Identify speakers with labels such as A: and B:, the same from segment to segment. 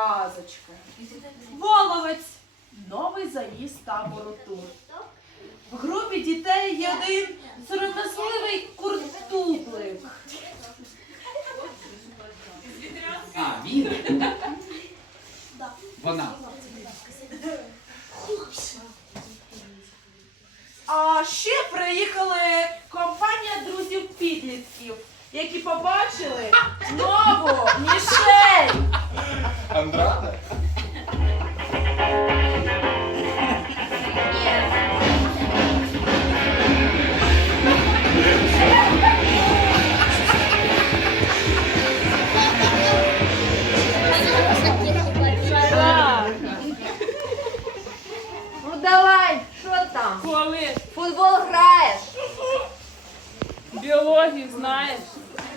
A: казочка. Воловець. Новий заїзд табору тур. В групі дітей є один сором'язливий куртуплик.
B: А, він? Вона.
A: А ще приїхали компанія друзів підлітків, які побачили нову мішень.
B: Андрата?
C: Ну давай, що там?
D: Коли
C: Футбол граєш?
D: біологію знаєш,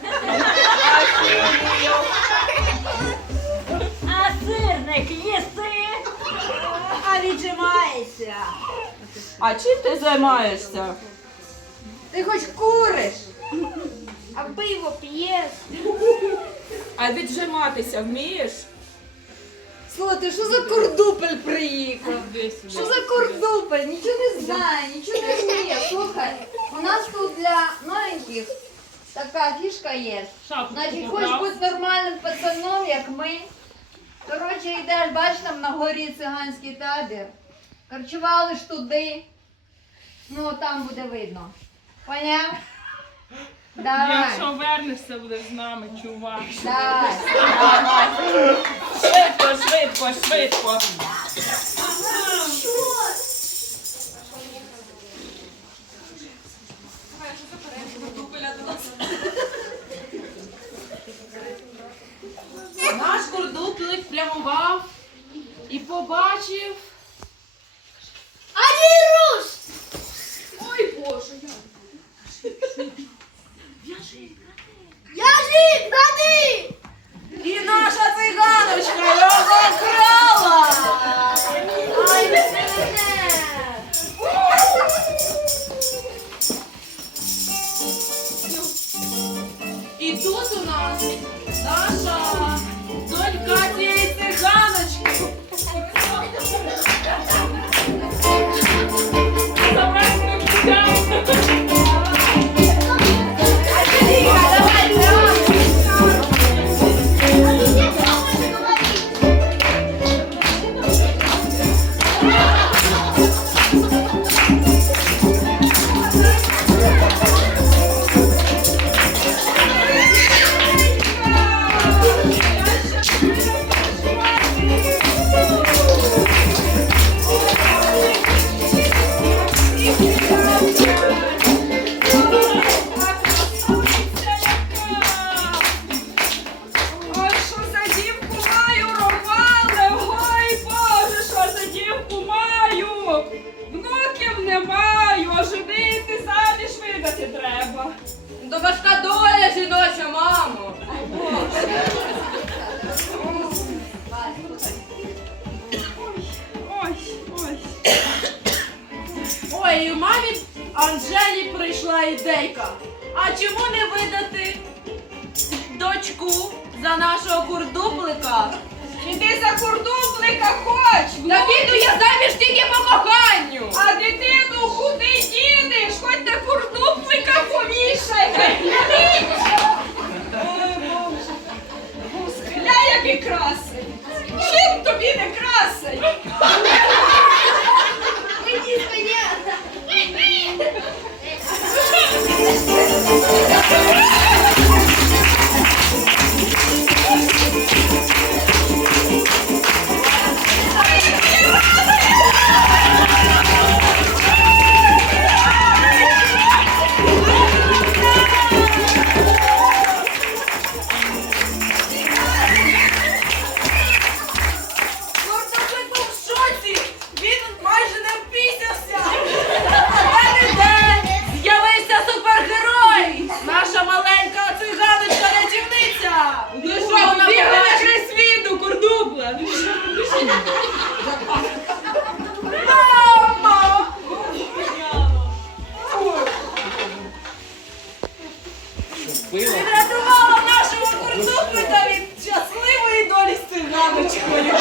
C: А а
D: чим ти займаєшся?
C: Ти хоч куриш? А пиво п'єш?
D: А віджиматися вмієш?
C: Слухай, що за курдупель приїхав? Що за курдупель? Нічого не знає, нічого не вміє. Слухай, у нас тут для новеньких така фішка є. Значить, хочеш бути нормальним пацаном, як ми. Коротше, йдеш, бачиш, там на горі циганський табір. Харчували ж туди. Ну, там буде видно. Поняв? Давай.
D: Якщо вернешся, будеш з нами, чувак.
C: Давай.
D: Швидко, швидко, швидко.
A: Наш курдуплик плямував і побачив. І тут у нас наша донька цієї циганочки.
D: Завершуємо путям. Ой,
A: мамі Анжелі прийшла ідейка. А чому не видати дочку за нашого курдуплика?
D: Іди за курдуплика хоч!
C: Та піду я заміж тільки по коханню.
D: А дитину куди дінеш? Хоч на
A: Яночкою.